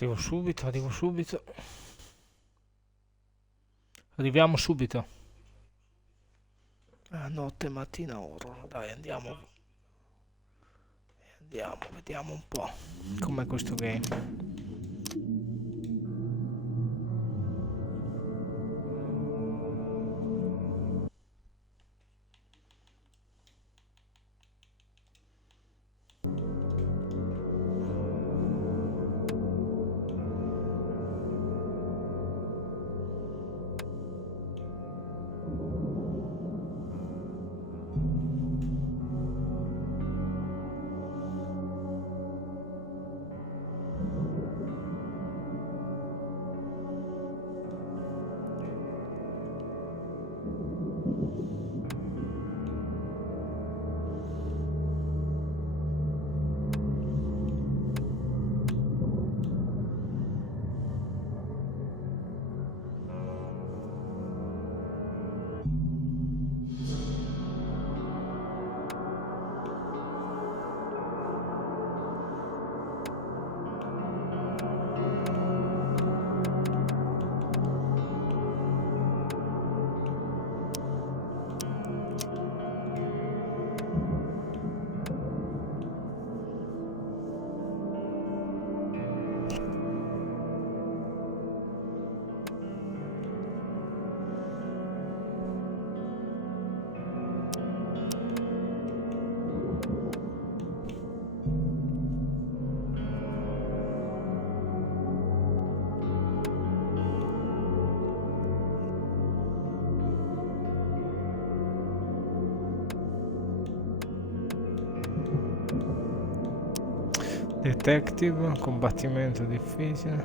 Arrivo subito, arrivo subito. Arriviamo subito. Notte, mattina, oro. Dai, andiamo. Andiamo, vediamo un po' com'è questo game. Detective, combattimento difficile.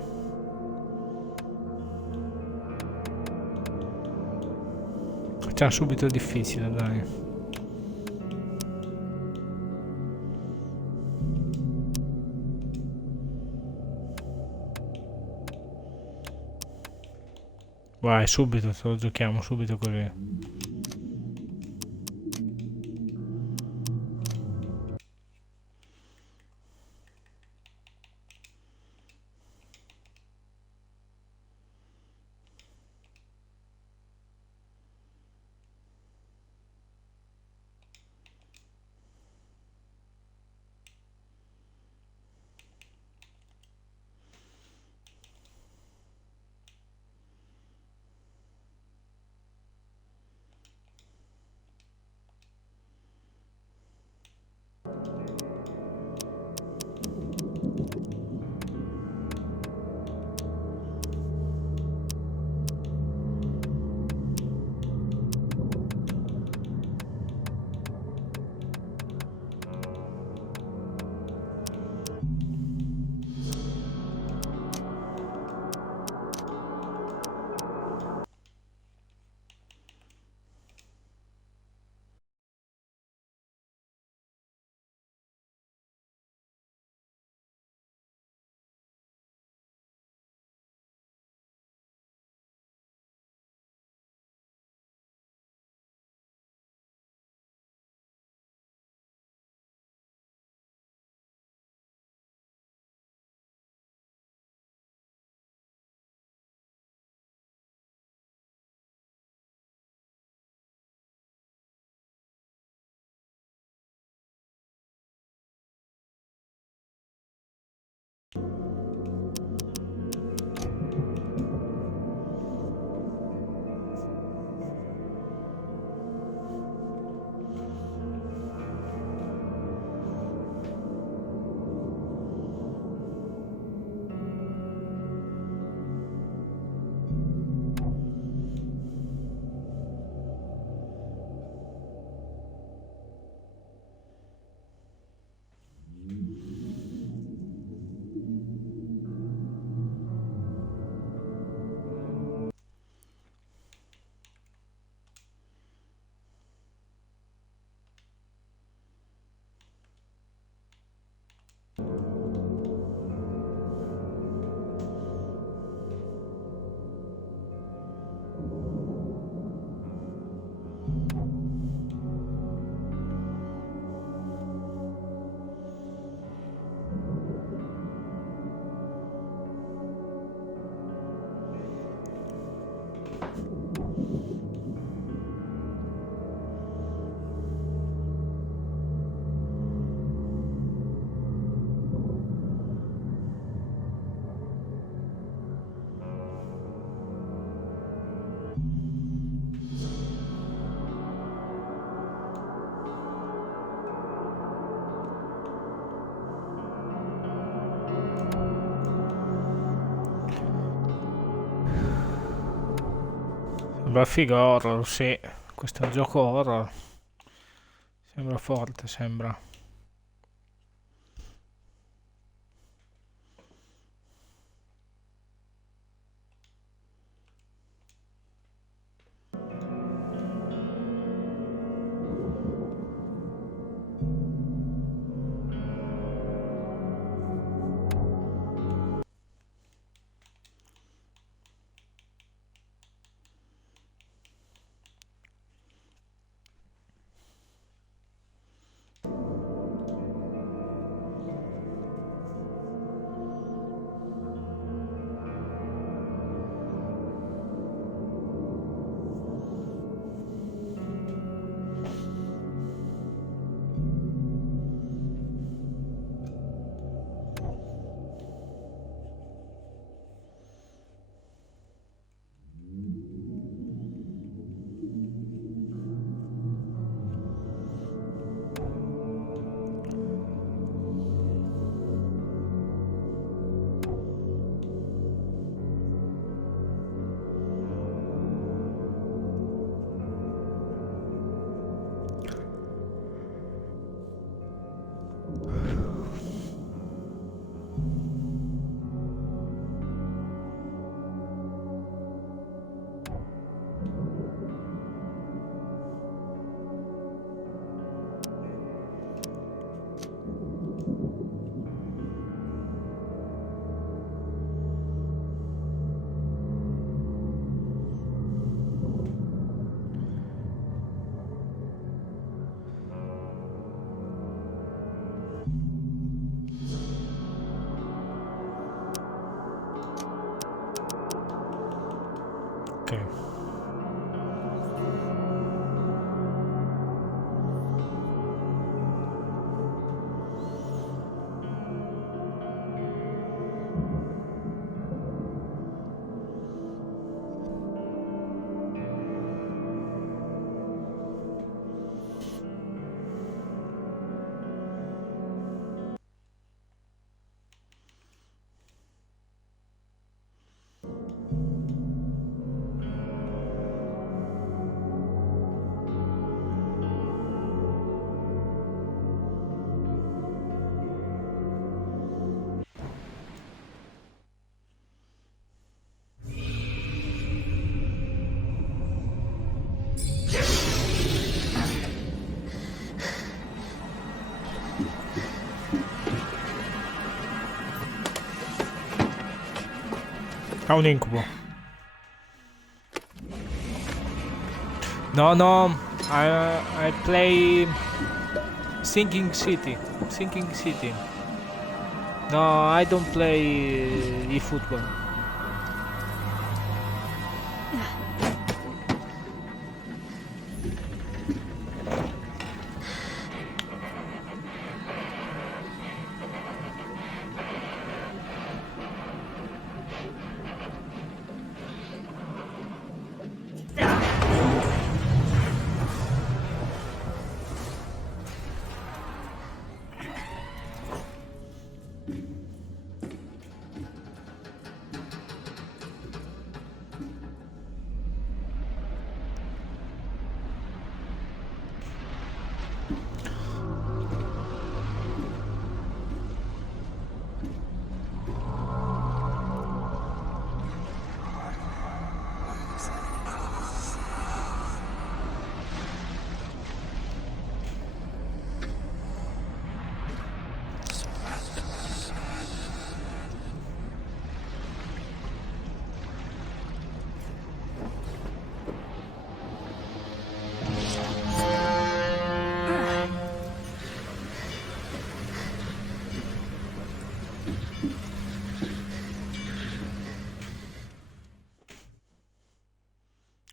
Facciamo subito difficile, dai. Vai, subito, se lo giochiamo subito così. Sembra figo horror, sì. Questo è un gioco horror. Sembra forte, sembra. Ok. Ha un incubo. No, no. I play Sinking City. Sinking City. No, I don't play eFootball.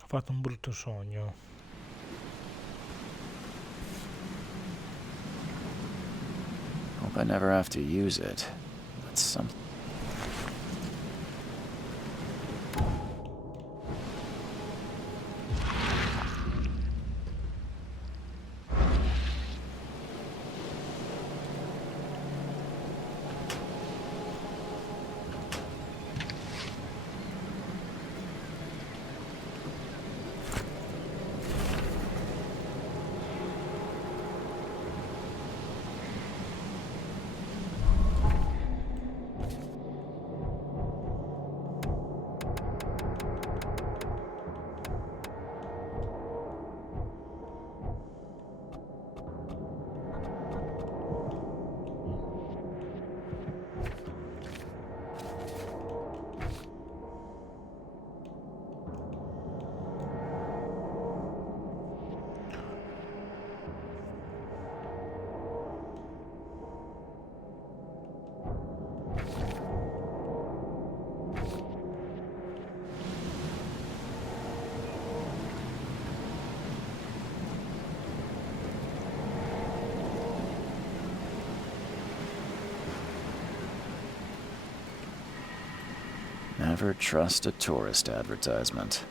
Ho fatto un brutto sogno. Hope I never have to use it. That's something. Never trust a tourist advertisement.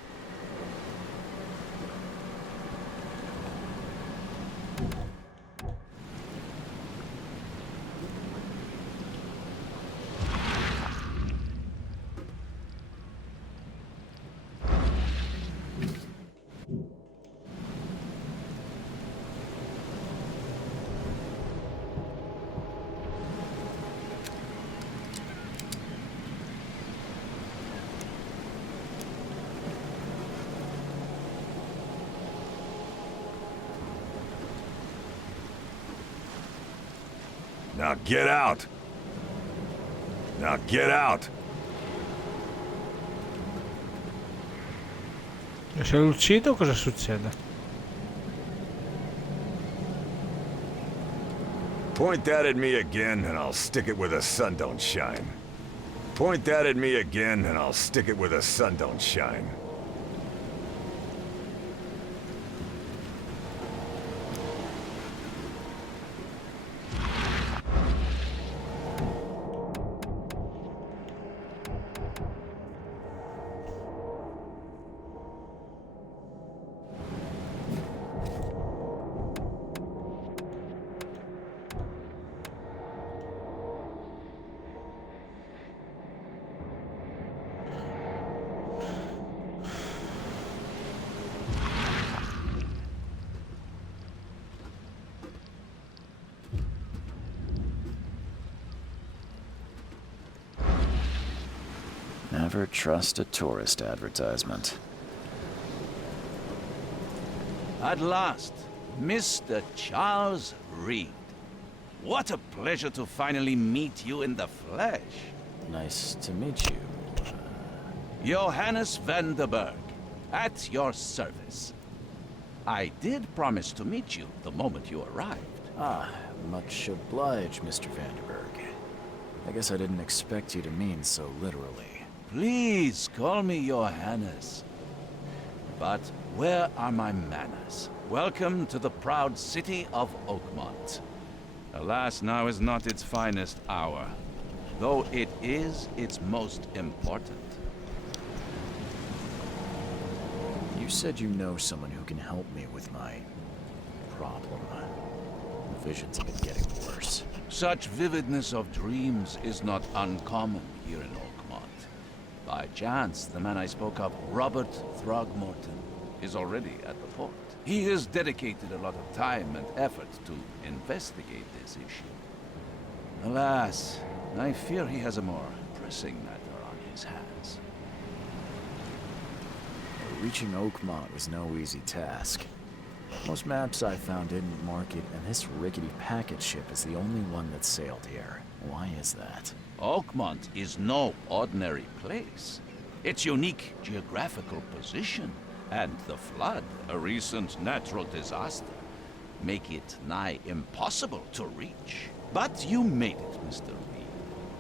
Now get out! Now get out! E se lo uccido cosa succede? Point that at me again and I'll stick it where the sun don't shine. Point that at me again and I'll stick it where the sun don't shine. Never trust a tourist advertisement. At last, Mr. Charles Reed. What a pleasure to finally meet you in the flesh. Nice to meet you. Johannes van der Berg, at your service. I did promise to meet you the moment you arrived. Ah, much obliged, Mr. Vanderberg. I guess I didn't expect you to mean so literally. Please call me Johannes. But where are my manners? Welcome to the proud city of Oakmont. Alas, now is not its finest hour, though it is its most important. You said you know someone who can help me with my problem. The visions have been getting worse. Such vividness of dreams is not uncommon here in Oakmont. By chance, the man I spoke of, Robert Throgmorton, is already at the port. He has dedicated a lot of time and effort to investigate this issue. Alas, I fear he has a more pressing matter on his hands. Reaching Oakmont was no easy task. Most maps I found didn't mark it, and this rickety packet ship is the only one that sailed here. Why is that? Oakmont is no ordinary place. Its unique geographical position and the flood, a recent natural disaster, make it nigh impossible to reach. But you made it, Mr. Reed.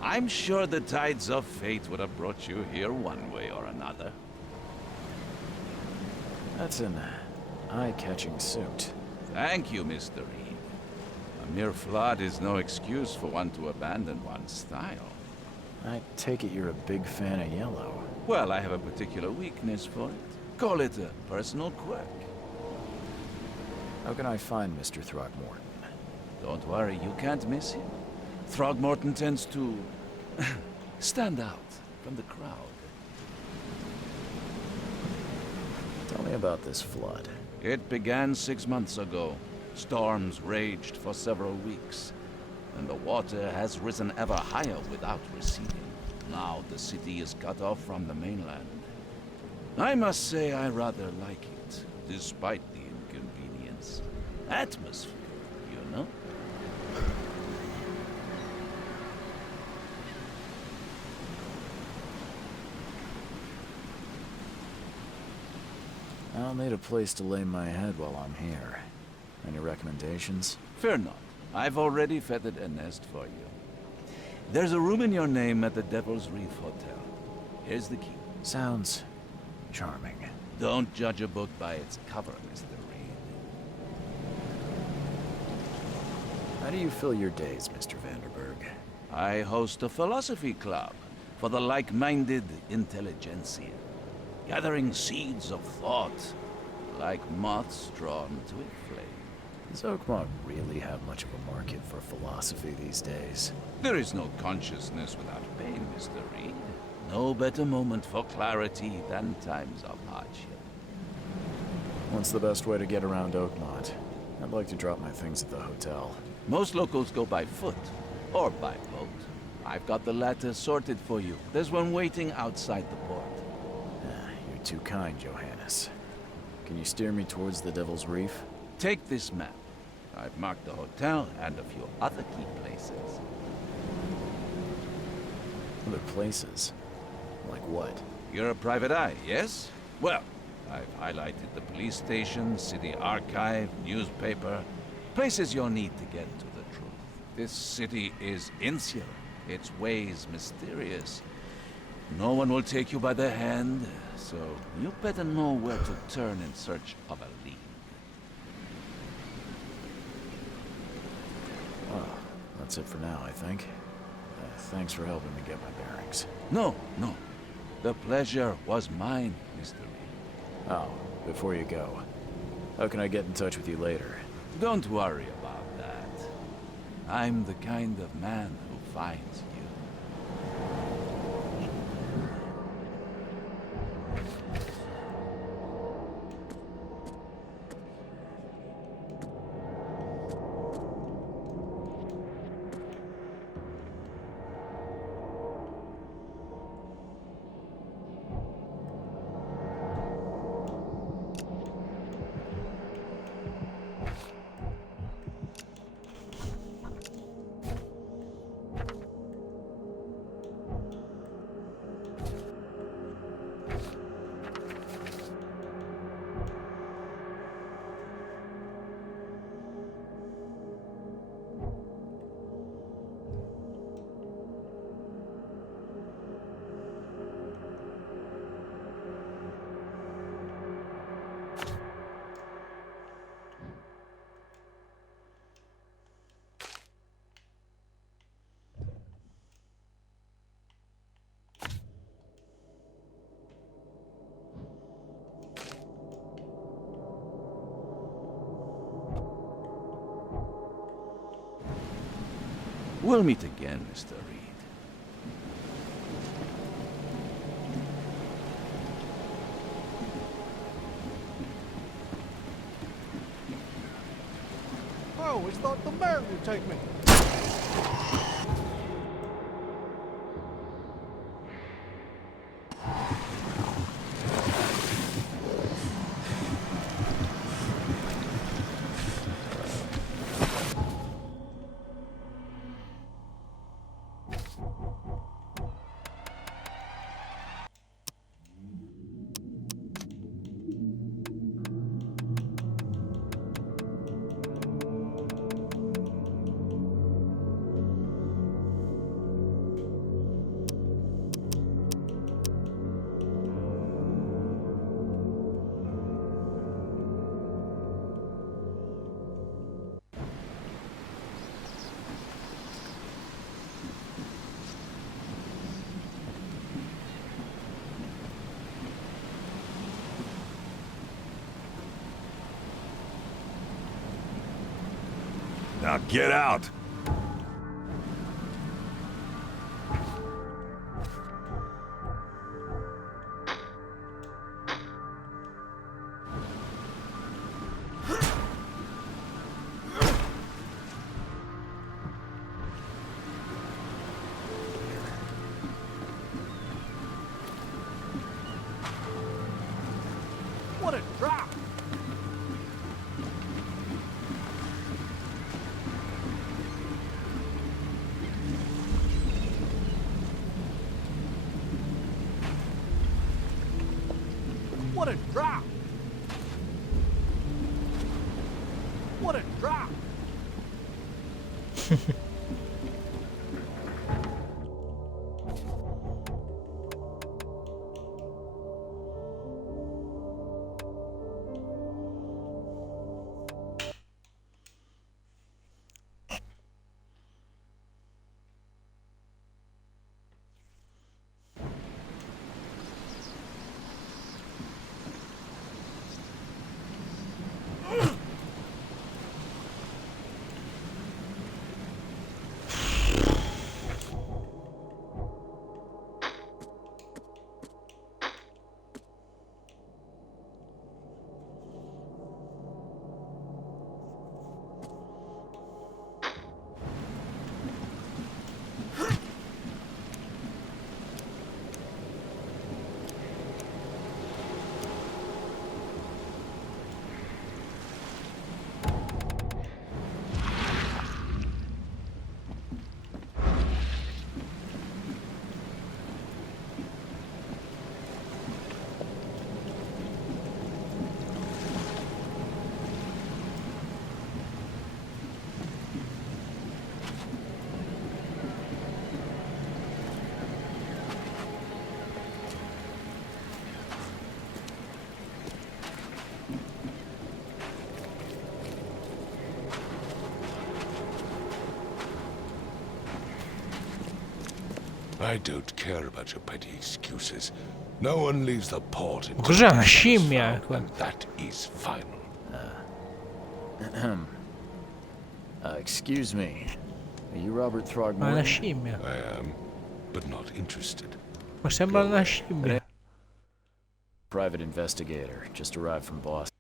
I'm sure the tides of fate would have brought you here one way or another. That's an eye-catching suit. Thank you, Mr. Reed. A mere flood is no excuse for one to abandon one's style. I take it you're a big fan of yellow. Well, I have a particular weakness for it. Call it a personal quirk. How can I find Mr. Throgmorton? Don't worry, you can't miss him. Throgmorton tends to stand out from the crowd. Tell me about this flood. It began 6 months ago. Storms raged for several weeks, and the water has risen ever higher without receding. Now the city is cut off from the mainland. I must say I rather like it, despite the inconvenience. Atmosphere, you know? I'll need a place to lay my head while I'm here. Any recommendations? Fear not. I've already feathered a nest for you. There's a room in your name at the Devil's Reef Hotel. Here's the key. Sounds charming. Don't judge a book by its cover, Mr. Reed. How do you fill your days, Mr. Vanderberg? I host a philosophy club for the like-minded intelligentsia, gathering seeds of thought, like moths drawn to a flame. Does Oakmont really have much of a market for philosophy these days? There is no consciousness without pain, Mr. Reed. No better moment for clarity than times of hardship. What's the best way to get around Oakmont? I'd like to drop my things at the hotel. Most locals go by foot, or by boat. I've got the latter sorted for you. There's one waiting outside the port. You're too kind, Johannes. Can you steer me towards the Devil's Reef? Take this map. I've marked the hotel and a few other key places. Other places? Like what? You're a private eye, yes? Well, I've highlighted the police station, city archive, newspaper, places you'll need to get to the truth. This city is insular, its ways mysterious. No one will take you by the hand, so you better know where to turn in search of a lead. Well, that's it for now, I think. Thanks for helping me get my bearings. No. The pleasure was mine, Mr. Reed. Oh, before you go, how can I get in touch with you later? Don't worry about that. I'm the kind of man who finds you. We'll meet again, Mr. Reed. I always thought the mayor would take me. Now get out! What a drop! What a drop! What a drop! I don't care about your petty excuses. No one leaves the port until Cos'è una the sun is scimmia? found, and that is final. Excuse me. Are you Robert Ma è una Throgmorton? scimmia. I am, but not interested. Ma sembra una scimmia. Private investigator. Just arrived from Boston.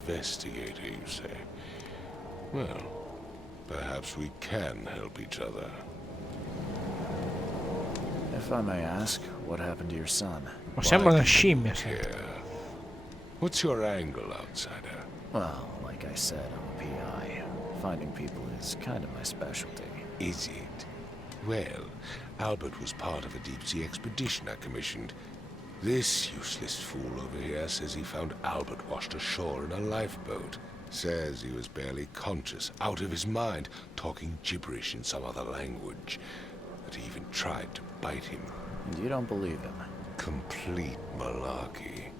Investigator, you say? Well, perhaps we can help each other. If I may ask, what happened to your son? Ma sembra Why una do you scimmia. Sì. care? What's your angle, outsider? Well, like I said, I'm a PI. Finding people is kind of my specialty. Is it? Well, Albert was part of a deep-sea expedition I commissioned. This useless fool over here says he found Albert washed ashore in a lifeboat. Says he was barely conscious, out of his mind, talking gibberish in some other language. That he even tried to bite him. And you don't believe him? Complete malarkey.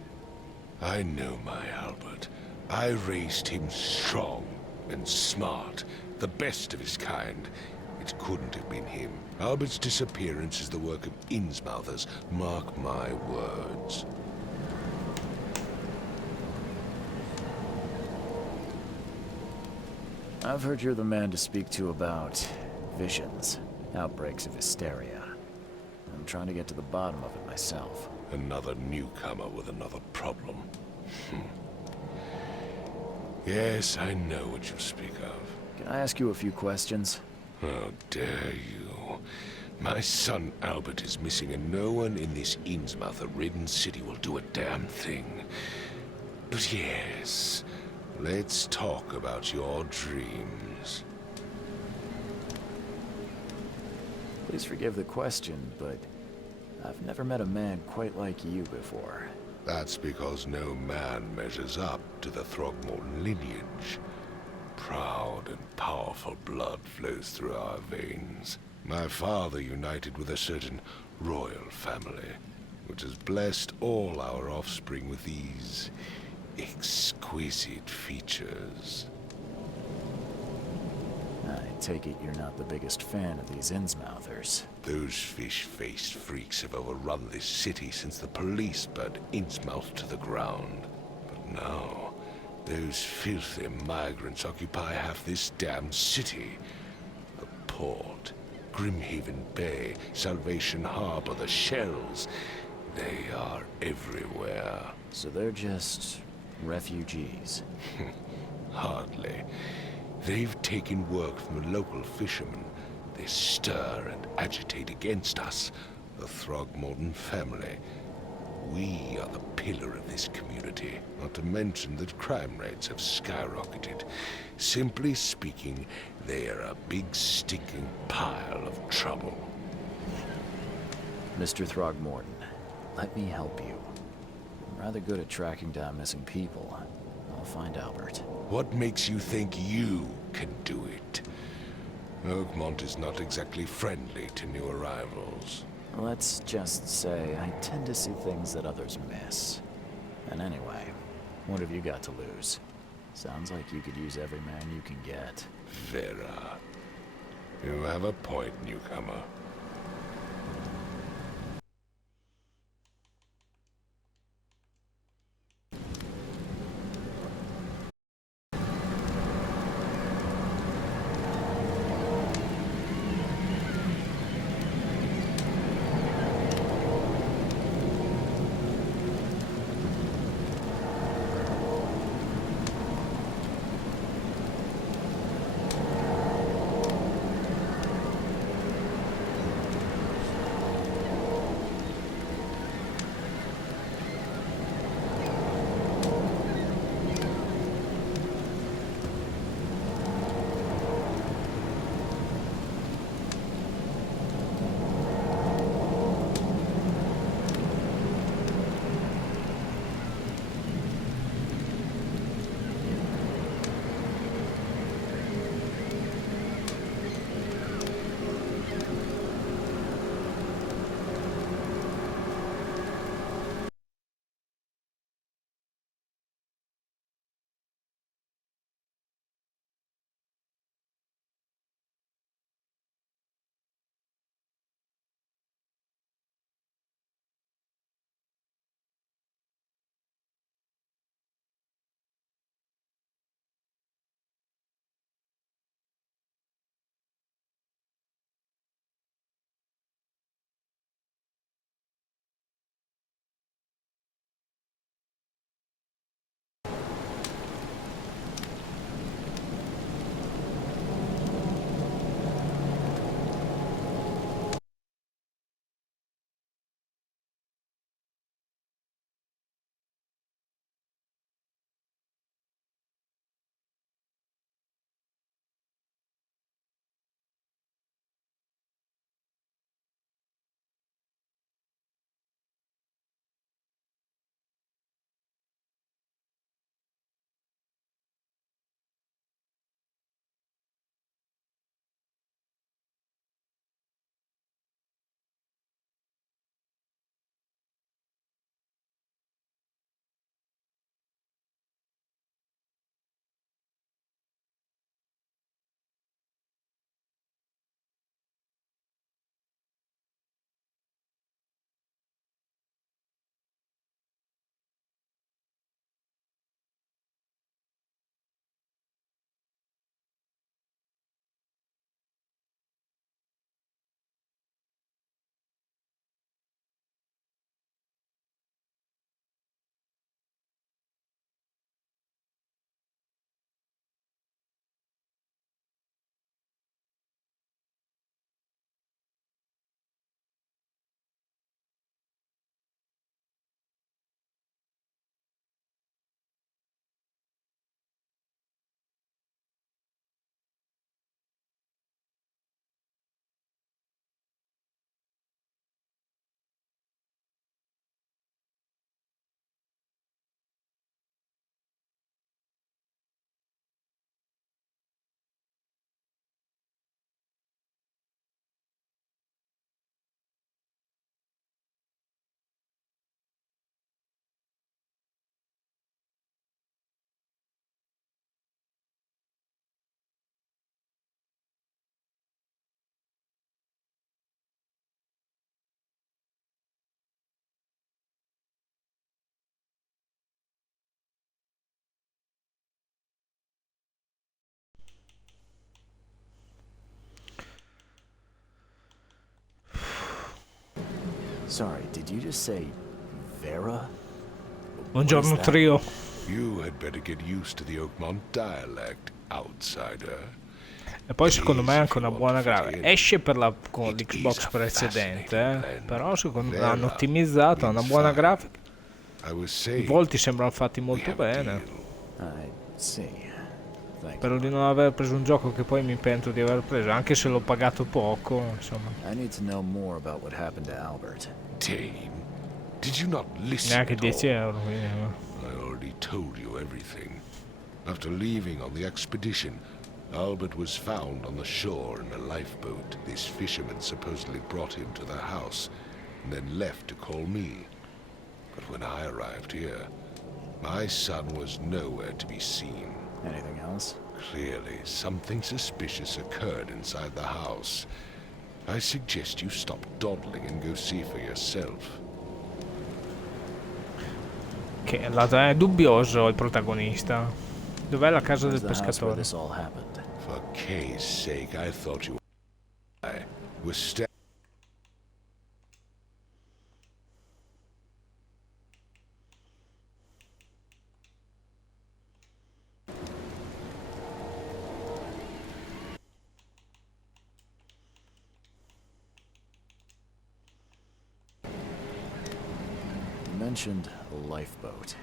I know my Albert. I raised him strong and smart, the best of his kind. It couldn't have been him. Albert's disappearance is the work of Innsmouthers, mark my words. I've heard you're the man to speak to about visions, outbreaks of hysteria. I'm trying to get to the bottom of it myself. Another newcomer with another problem. Yes, I know what you speak of. Can I ask you a few questions? How dare you? My son Albert is missing, and no one in this Innsmouther-ridden city will do a damn thing. But yes, let's talk about your dreams. Please forgive the question, but I've never met a man quite like you before. That's because no man measures up to the Throgmorton lineage. Proud and powerful blood flows through our veins. My father united with a certain royal family, which has blessed all our offspring with these exquisite features. I take it you're not the biggest fan of these Innsmouthers. Those fish-faced freaks have overrun this city since the police burned Innsmouth to the ground. But now, those filthy migrants occupy half this damn city. The port, Grimhaven Bay, Salvation Harbor, the shells, they are everywhere. So they're just refugees. Hardly. They've taken work from the local fishermen. They stir and agitate against us, the Throgmorton family. We are the pillar of this community, not to mention that crime rates have skyrocketed. Simply speaking, they are a big stinking pile of trouble. Mr. Throgmorton, let me help you. I'm rather good at tracking down missing people. I'll find Albert. What makes you think you can do it? Oakmont is not exactly friendly to new arrivals. Let's just say I tend to see things that others miss. And anyway, what have you got to lose? Sounds like you could use every man you can get. Vera. You have a point, newcomer. Sorry, did you just say Vera? Buongiorno What is that? trio. You had better get used to the Oakmont dialect, outsider. E poi secondo me è anche una buona grafica. Esce con l'Xbox precedente, però secondo me l'hanno ottimizzato, ha una buona grafica. I was I saying, volti sembrano fatti we molto have a bene. deal. I see. Thank Spero you. di non aver preso un gioco che poi mi pento di aver preso, anche se l'ho pagato poco, insomma. I need to know more about what happened to Albert. Tame, did you not listen Neanche at 10 all? euro. Quindi, I already told you everything. After leaving on the expedition, Albert was found on the shore in a lifeboat. This fisherman supposedly brought him to the house, and then left to call me. But when I arrived here, my son was nowhere to be seen. Anything else? Clearly, something suspicious occurred inside the house. I suggest you stop dawdling and go see for yourself. che è dubbioso il protagonista. Dov'è la casa del Where's the house where pescatore? this all happened? For Kay's sake, I thought you was You mentioned a lifeboat.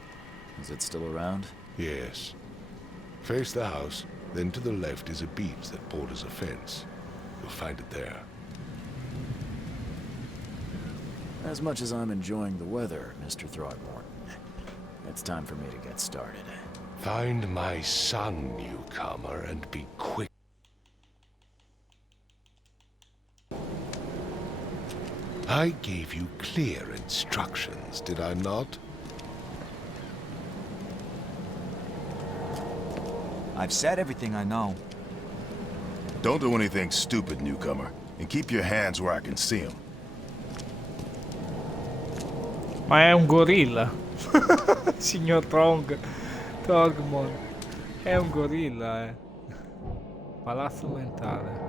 Is it still around? Yes. Face the house, then to the left is a beach that borders a fence. You'll find it there. As much as I'm enjoying the weather, Mr. Throgmorton, it's time for me to get started. Find my son, newcomer, and be quick. I gave you clear instructions, did I not? I've said everything I know. Don't do anything stupid, newcomer, and keep your hands where I can see them. Ma è un gorilla. Signor Trogmon. È un gorilla, eh. Palazzo mentale.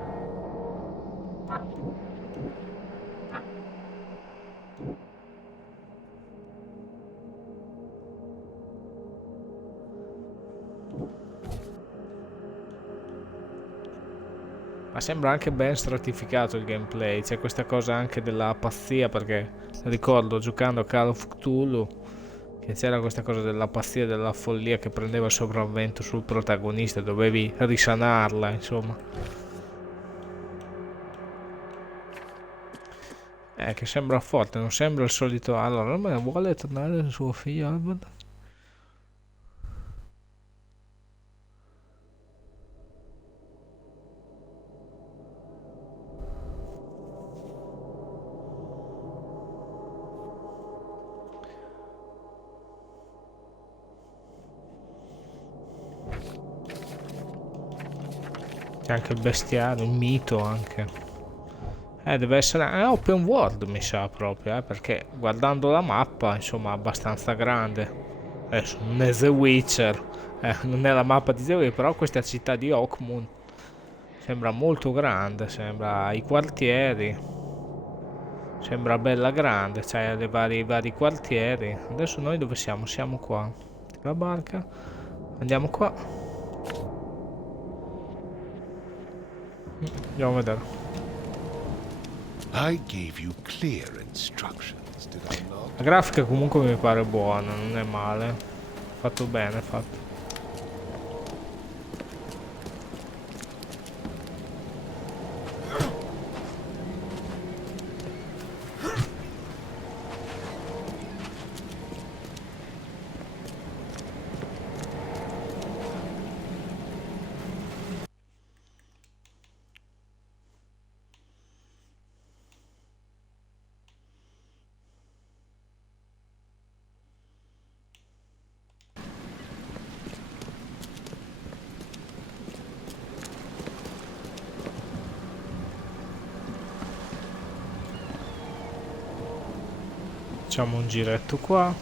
Ma sembra anche ben stratificato il gameplay, c'è questa cosa anche della pazzia, perché ricordo giocando a Call of Cthulhu che c'era questa cosa della pazzia, della follia che prendeva il sopravvento sul protagonista, dovevi risanarla, insomma. Che sembra forte, non sembra il solito. Allora, ma vuole tornare il suo figlio Albert? C'è anche il bestiario, il mito anche. Deve essere open world, mi sa proprio, perché guardando la mappa, insomma, è abbastanza grande. Adesso non è The Witcher, non è la mappa di The Witcher, però questa città di Oakmont sembra molto grande, sembra i quartieri. Sembra bella grande, c'hai i vari quartieri. Adesso noi dove siamo? Siamo qua. La barca. Andiamo qua. Andiamo a vedere. I gave you clear instructions, did I not? La grafica comunque mi pare buona, non è male. Fatto bene, fatto. Facciamo un giretto qua.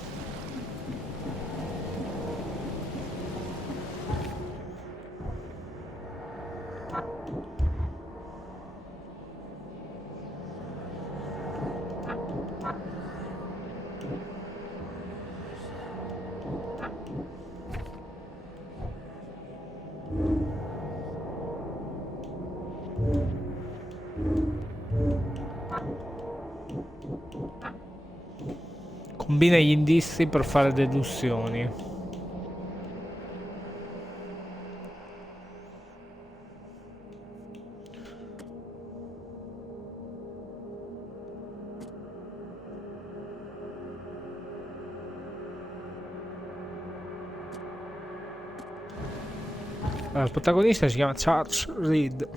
Combina gli indizi per fare deduzioni. Il protagonista si chiama Charles Reed.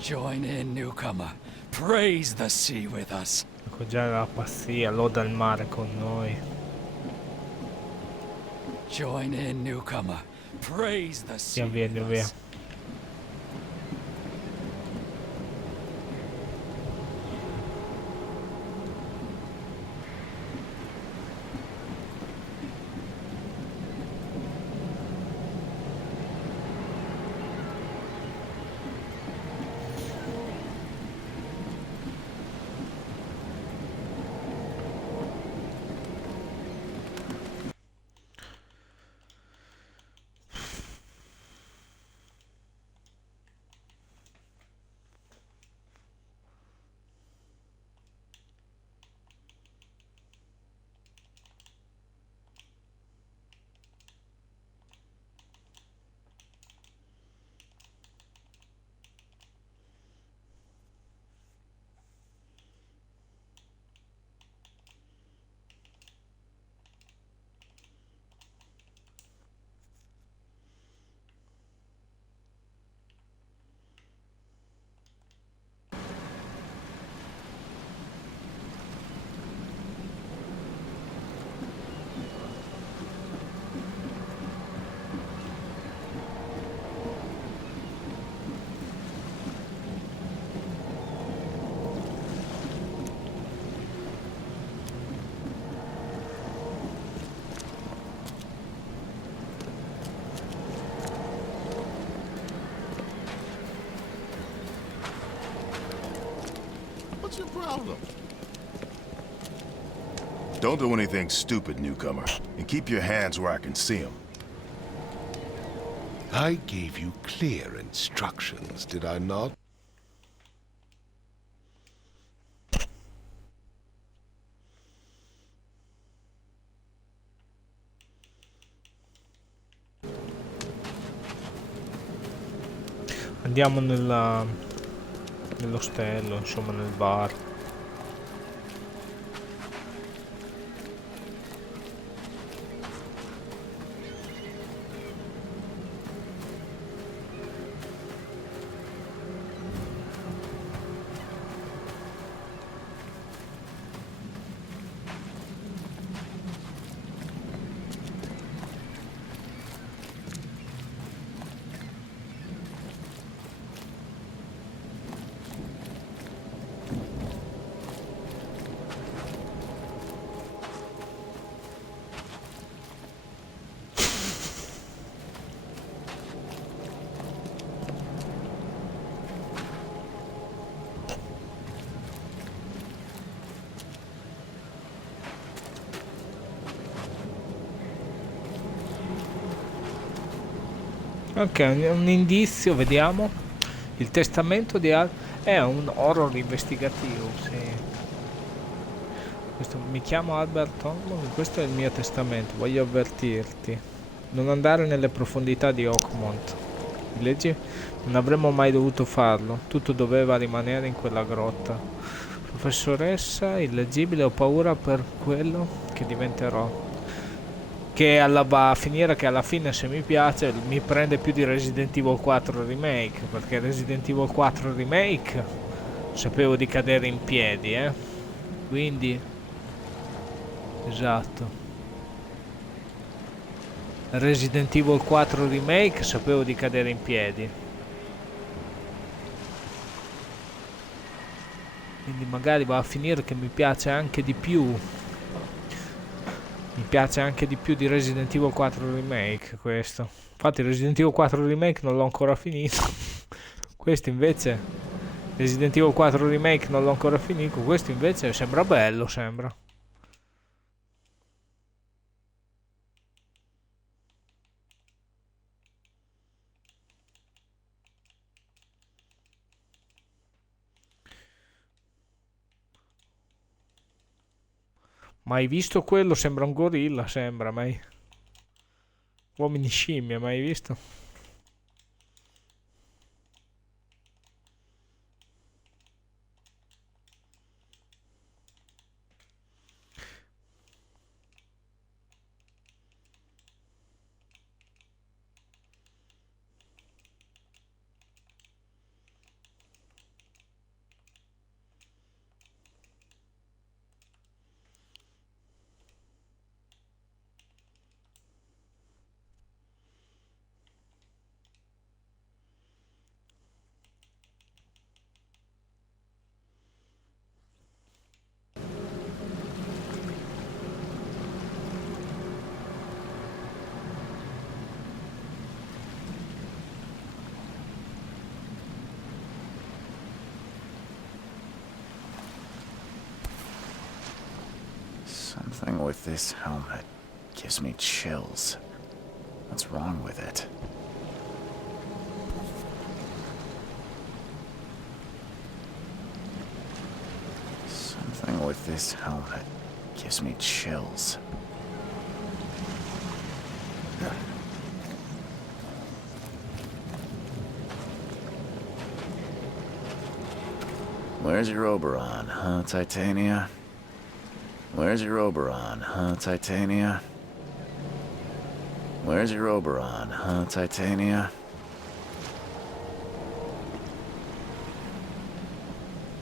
Join in, newcomer. Praise the sea with us. Ecco già la pazzia, loda il mare con noi. Join in, newcomer. Praise the sea Vieni with via. us. What's your problem? Don't do anything stupid, newcomer. And keep your hands where I can see them. I gave you clear instructions, did I not? Andiamo nell'ostello, insomma nel bar. Ok, un indizio, vediamo. Il testamento di è un horror investigativo, sì. Mi chiamo Albert Holman, questo è il mio testamento, voglio avvertirti. Non andare nelle profondità di Oakmont. Leggi? Non avremmo mai dovuto farlo, tutto doveva rimanere in quella grotta. Professoressa, illeggibile, ho paura per quello che diventerò. Che va a finire che alla fine, se mi piace, mi prende più di Resident Evil 4 Remake, perché Resident Evil 4 Remake sapevo di cadere in piedi, quindi esatto, Resident Evil 4 Remake sapevo di cadere in piedi, quindi magari va a finire che mi piace anche di più Mi piace anche di più di Resident Evil 4 Remake questo. Infatti Resident Evil 4 Remake non l'ho ancora finito. Questo invece, Resident Evil 4 Remake non l'ho ancora finito. Questo invece sembra bello, sembra. Mai visto quello? Sembra un gorilla, sembra, mai. Uomini scimmie, mai visto? Something with this helmet gives me chills. What's wrong with it? Something with this helmet gives me chills. Where's your Oberon, huh, Titania? Where's your Oberon, huh, Titania? Where's your Oberon, huh, Titania?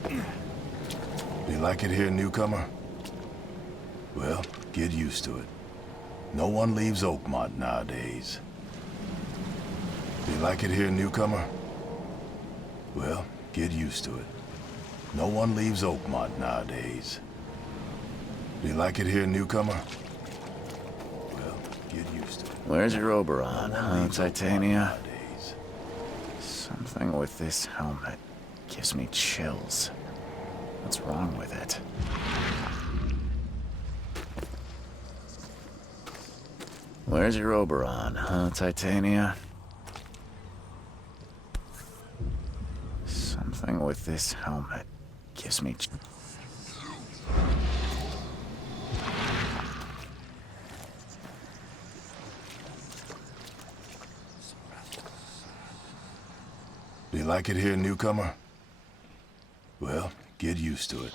You like it here, newcomer? Well, get used to it. No one leaves Oakmont nowadays. You like it here, newcomer? Well, get used to it. No one leaves Oakmont nowadays. Do you like it here, newcomer? Well, get used to it. Where's your Oberon, huh, Titania? Something with this helmet gives me chills. What's wrong with it? Where's your Oberon, huh, Titania? Something with this helmet gives me Do you like it here, newcomer? Well, get used to it.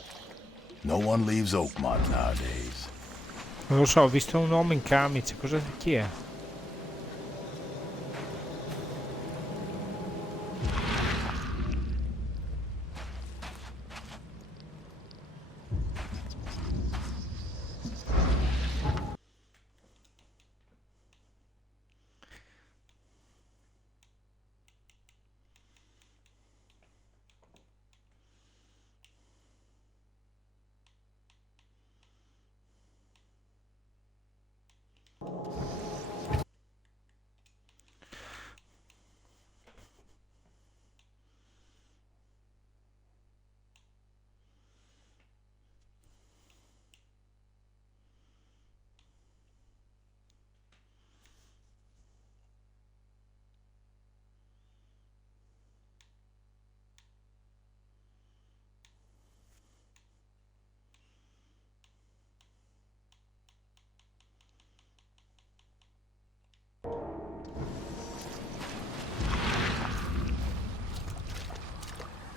No one leaves Oakmont nowadays. Non lo so, ho visto un uomo in camice. Chi è?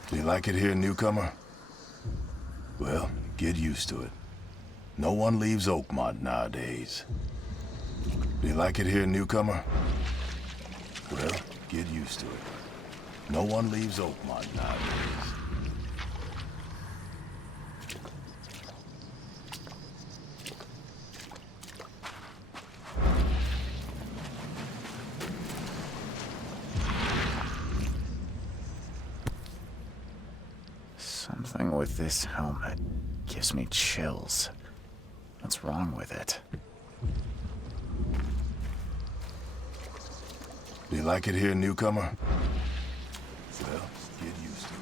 Do you like it here, newcomer? Well, get used to it. No one leaves Oakmont nowadays. Do you like it here, newcomer? Well, get used to it. No one leaves Oakmont nowadays. Something with this helmet gives me chills. What's wrong with it? Do you like it here, newcomer? Well, get used to it.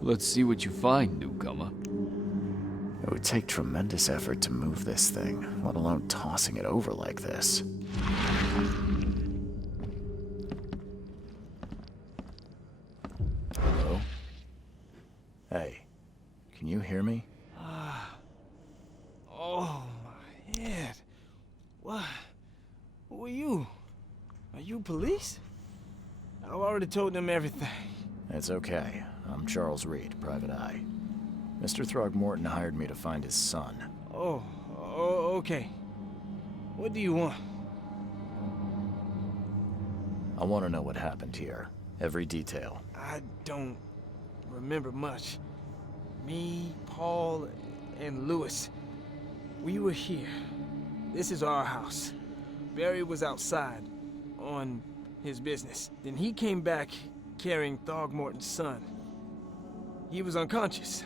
Let's see what you find, newcomer. It would take tremendous effort to move this thing, let alone tossing it over like this. Hello? Hey, can you hear me? Oh, my head. What? Who are you? Are you police? I've already told them everything. It's okay. I'm Charles Reed, Private Eye. Mr. Throgmorton hired me to find his son. Oh, okay. What do you want? I want to know what happened here. Every detail. I don't remember much. Me, Paul, and Lewis, we were here. This is our house. Barry was outside, on his business. Then he came back carrying Throgmorton's son. He was unconscious,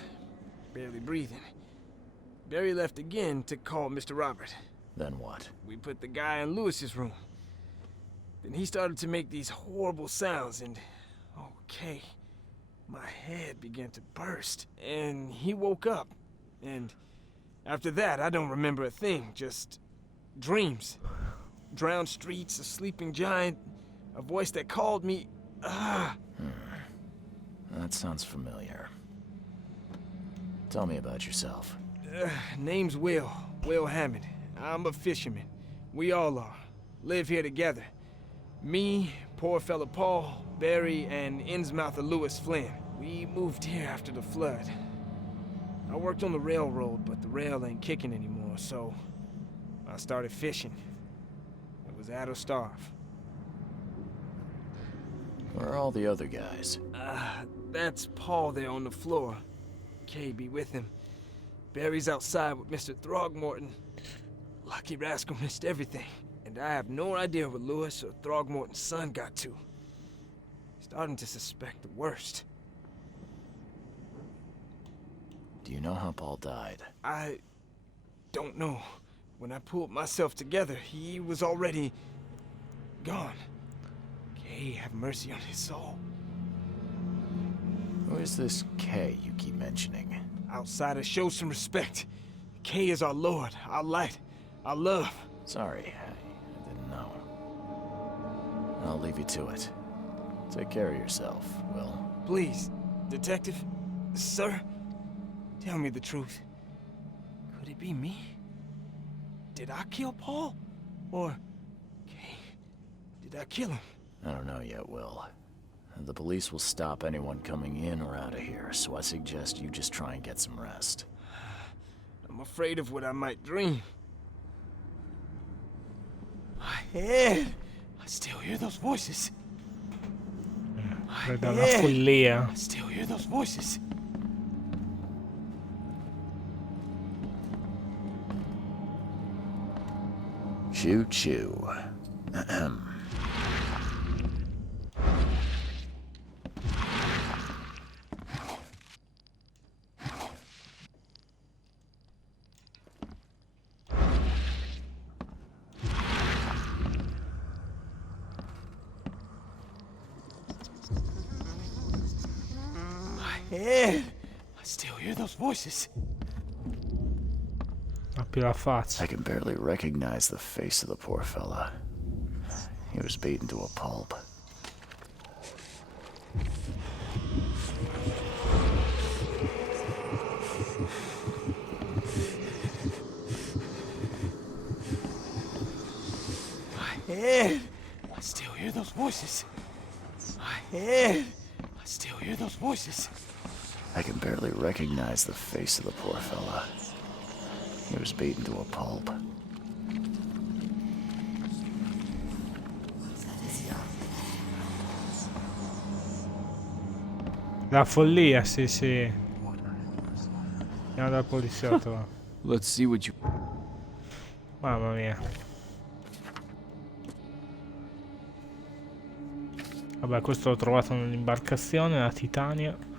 barely breathing. Barry left again to call Mr. Robert. Then what? We put the guy in Lewis's room. Then he started to make these horrible sounds and... okay, my head began to burst. And he woke up. And after that, I don't remember a thing, just dreams. Drowned streets, a sleeping giant, a voice that called me... That sounds familiar. Tell me about yourself. Name's Will Hammond. I'm a fisherman. We all are. Live here together. Me, poor fella Paul, Barry, and Innsmouther Lewis Flynn. We moved here after the flood. I worked on the railroad, but the rail ain't kicking anymore, so I started fishing. It was at or starve. Where are all the other guys? That's Paul there on the floor. Kay be with him. Barry's outside with Mr. Throgmorton. Lucky rascal missed everything. And I have no idea what Lewis or Throgmorton's son got to. Starting to suspect the worst. Do you know how Paul died? I don't know. When I pulled myself together, he was already gone. Kay, have mercy on his soul. Who is this Kay you keep mentioning? Outsiders, show some respect. Kay is our lord, our light, our love. Sorry, I didn't know. I'll leave you to it. Take care of yourself, Will. Please, detective, sir, tell me the truth. Could it be me? Did I kill Paul? Or, Kay, did I kill him? I don't know yet, Will. The police will stop anyone coming in or out of here, so I suggest you just try and get some rest. I'm afraid of what I might dream. My head! I still hear those voices. My Vedo la head! follia. I still hear those voices. Choo choo. Ahem. My head! I still hear those voices. Ha più la faccia. I can barely recognize the face of the poor fella. He was beaten to a pulp. My head! I still hear those voices. My head! I still hear those voices. I can barely recognize the face of the poor fella. He was beaten to a pulp. La follia, sì, sì. Andiamo dal poliziotto. Let's see what you... Mamma mia. Vabbè, questo l'ho trovato nell'imbarcazione, la Titania.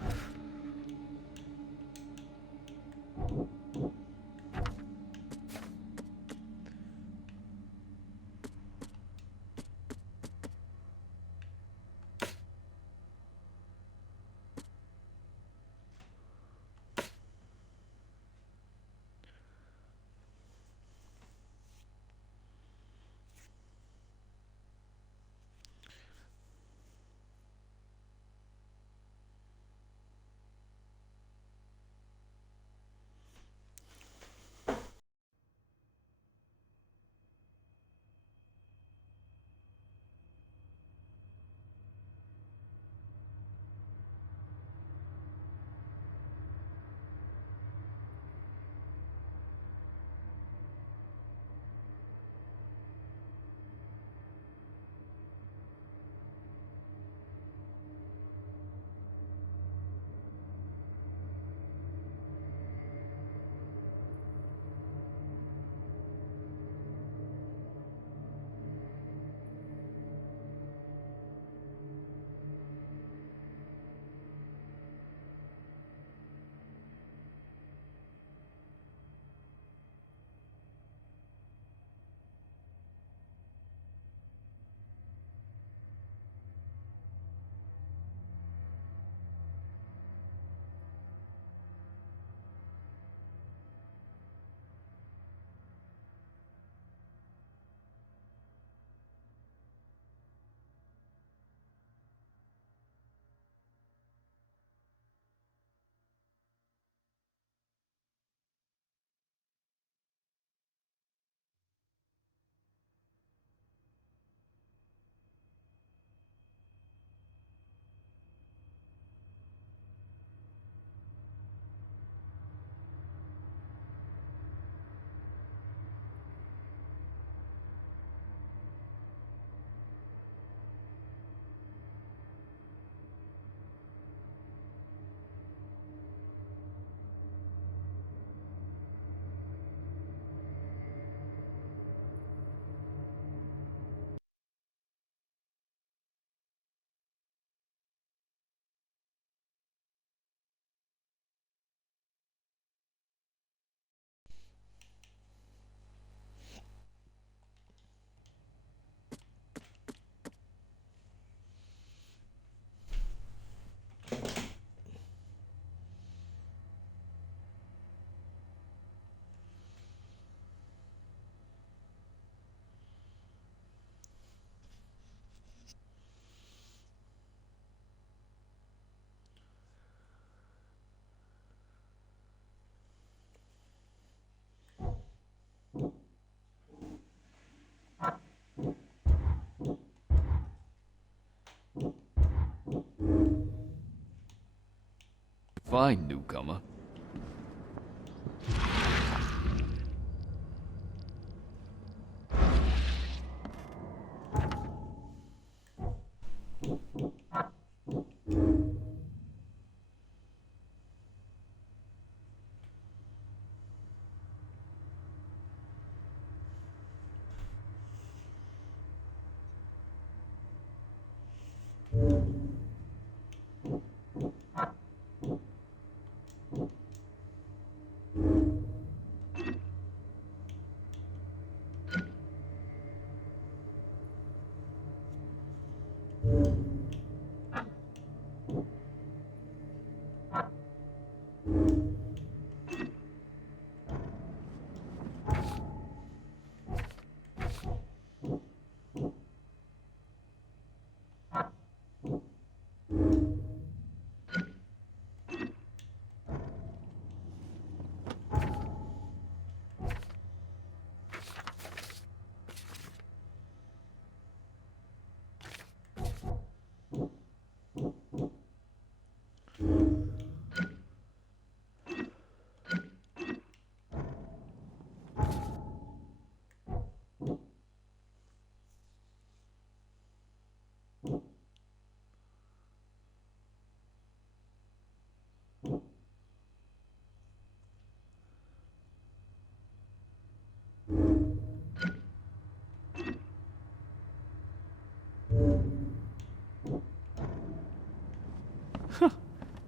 find, newcomer?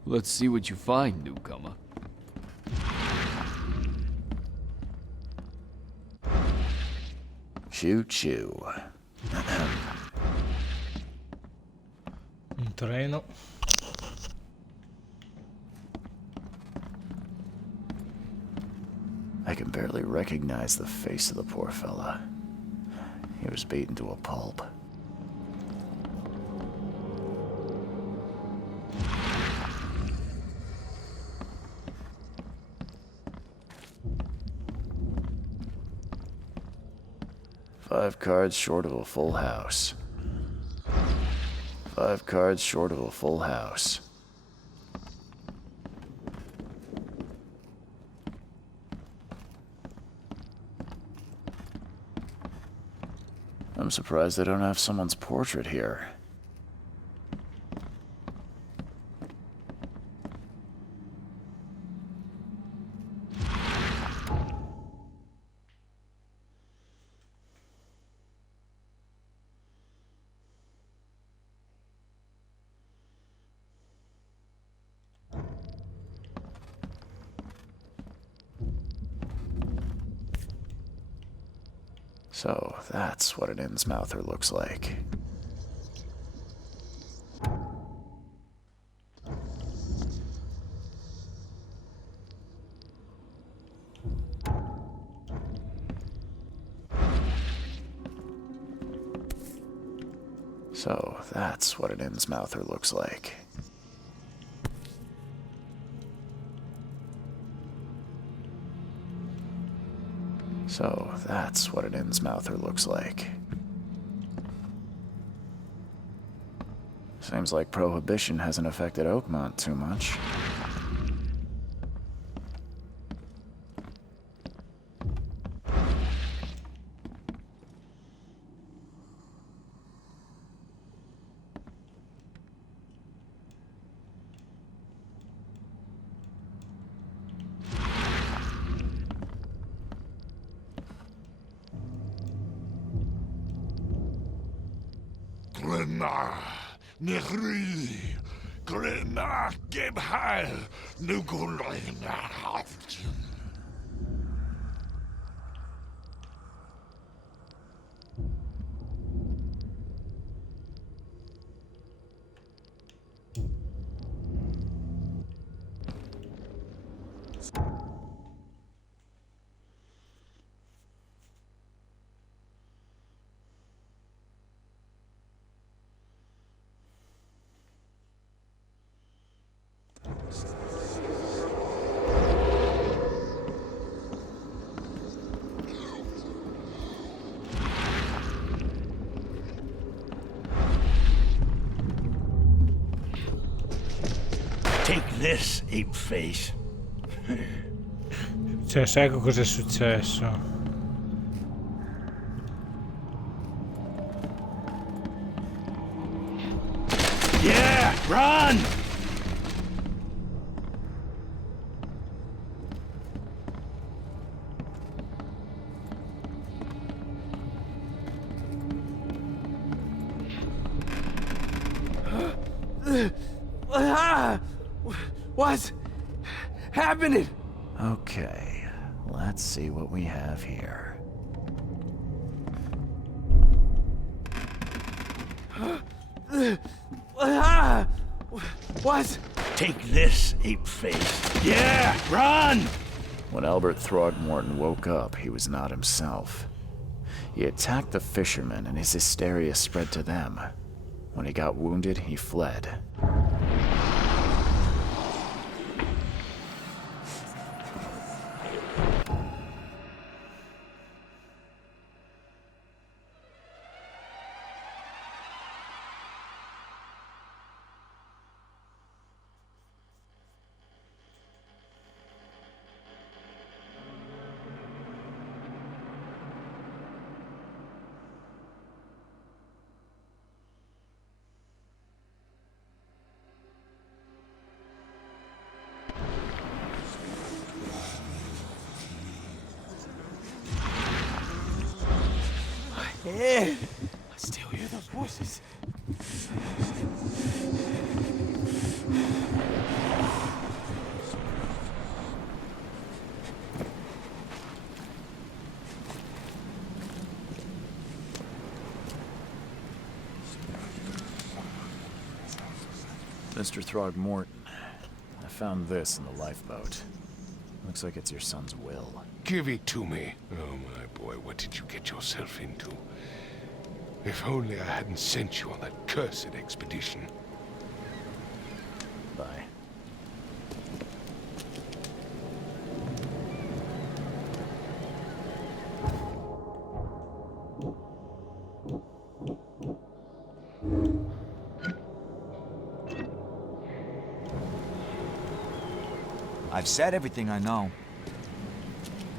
Let's see what you find, newcomer. Choo-choo. Un treno. I can barely recognize the face of the poor fella. He was beaten to a pulp. Five cards short of a full house. 5 cards short of a full house. I'm surprised they don't have someone's portrait here. So that's what an Innsmouther looks like. So that's what an Innsmouther looks like. So that's what an Innsmouther looks like. Seems like Prohibition hasn't affected Oakmont too much. Glenna, Nehri, Glenna, Gebhal, Nugulina Haft. Take this, ape face. Cioè, sai cosa è successo? Yeah, run! What's happening? Okay, let's see what we have here. What? Take this, ape face. Yeah, run! When Albert Throgmorton woke up, he was not himself. He attacked the fishermen, and his hysteria spread to them. When he got wounded, he fled. Yeah, I still hear those voices. Mr. Throgmorton, I found this in the lifeboat. Looks like it's your son's will. Give it to me. Oh, my boy, what did you get yourself into? If only I hadn't sent you on that cursed expedition. Bye. I've said everything I know.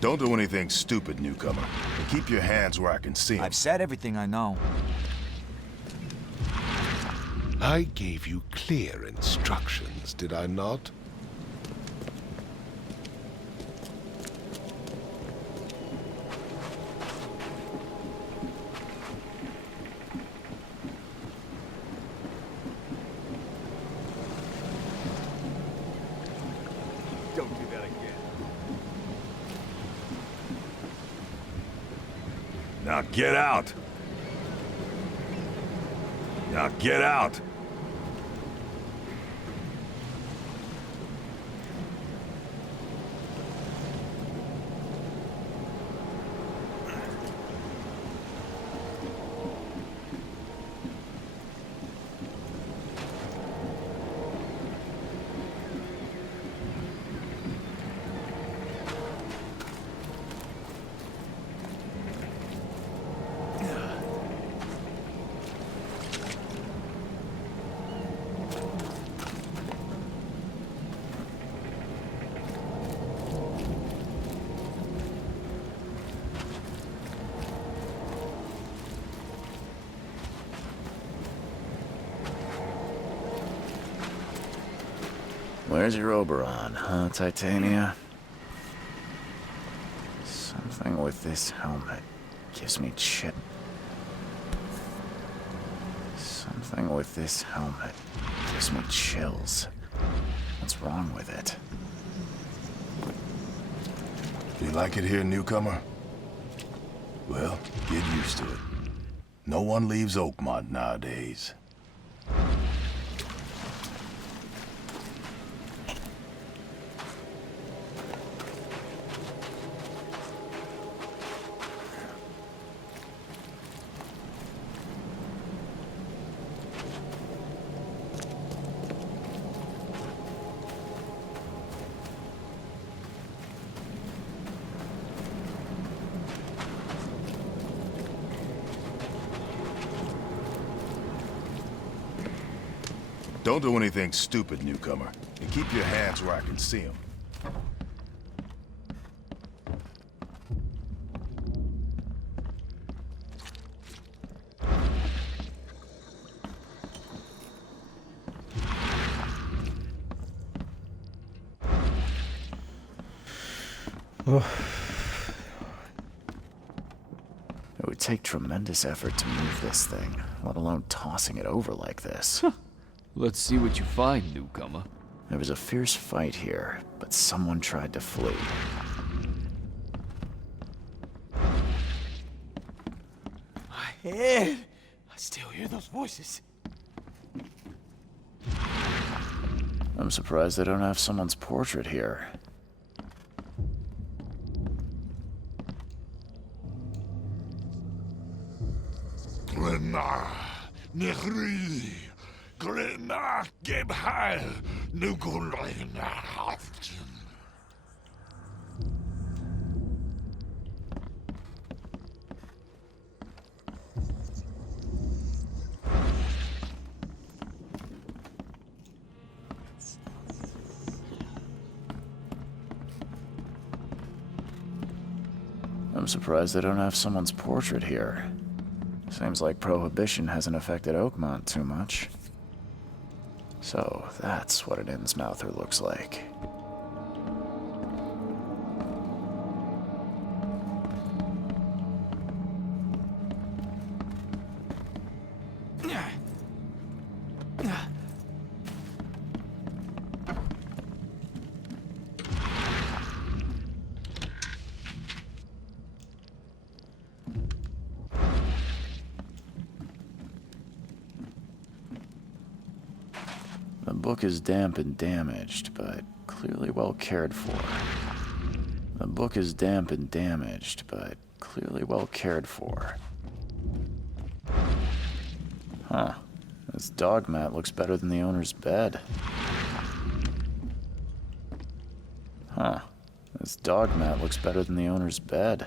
Don't do anything stupid, newcomer. And keep your hands where I can see 'em. I've said everything I know. I gave you clear instructions, did I not? Don't do that again. Now get out! Now get out! Where's your Oberon, huh, Titania? Something with this helmet gives me chill. Something with this helmet gives me chills. What's wrong with it? You like it here, newcomer? Well, get used to it. No one leaves Oakmont nowadays. Don't do anything stupid, newcomer. And keep your hands where I can see them. It would take tremendous effort to move this thing, let alone tossing it over like this. Let's see what you find, newcomer. There was a fierce fight here, but someone tried to flee. My head! I still hear those voices. I'm surprised they don't have someone's portrait here. Glenna, Nehri, Glenna, Gebhal, Nugulina, I'm surprised they don't have someone's portrait here. Seems like Prohibition hasn't affected Oakmont too much. So, that's what an Innsmouther looks like. The book is damp and damaged, but clearly well cared for. The book is damp and damaged, but clearly well cared for. Huh. This dog mat looks better than the owner's bed. Huh. This dog mat looks better than the owner's bed.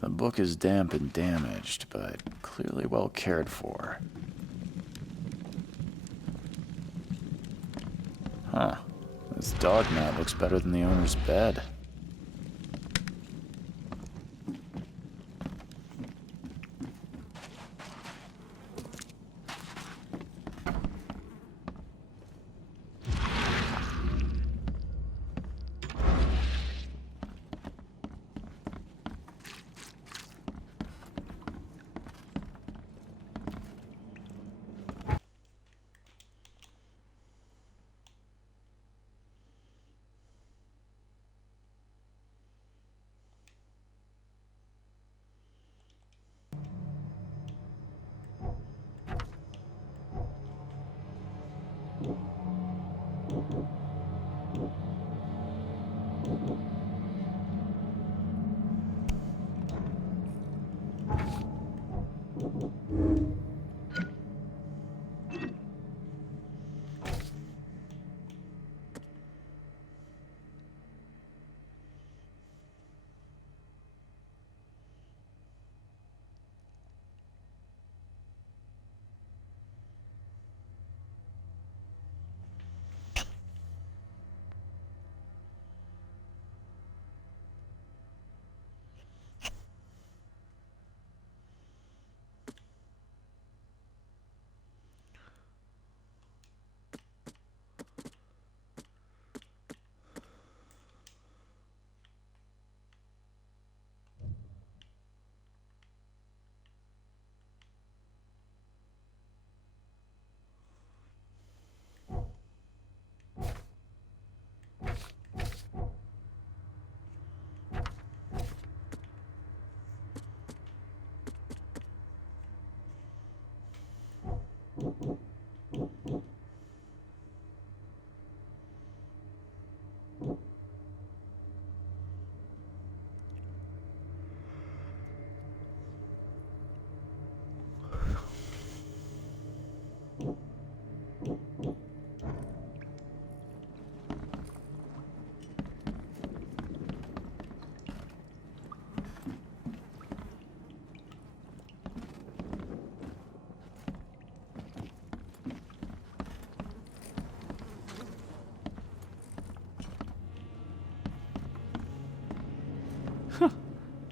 The book is damp and damaged, but clearly well cared for. Huh. This dog mat looks better than the owner's bed.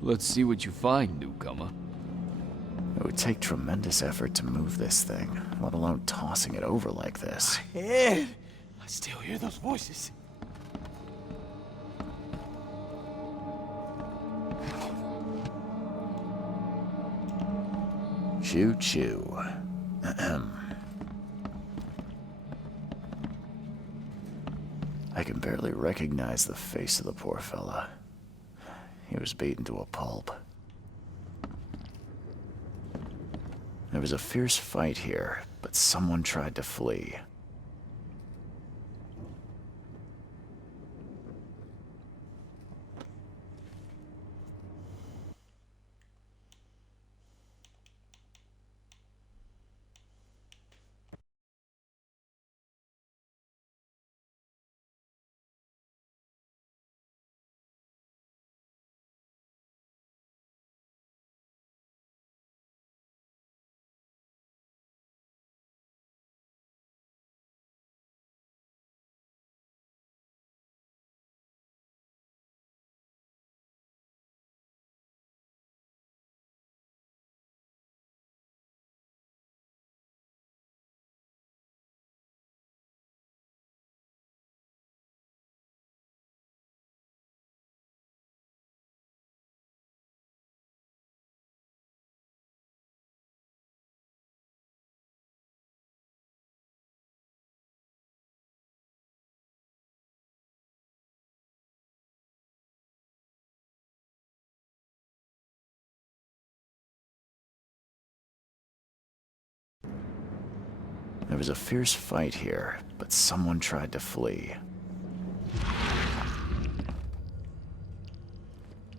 Let's see what you find, newcomer. It would take tremendous effort to move this thing, let alone tossing it over like this. Ed! I still hear those voices. Choo choo. I can barely recognize the face of the poor fella. He was beaten to a pulp. There was a fierce fight here, but someone tried to flee. There was a fierce fight here, but someone tried to flee.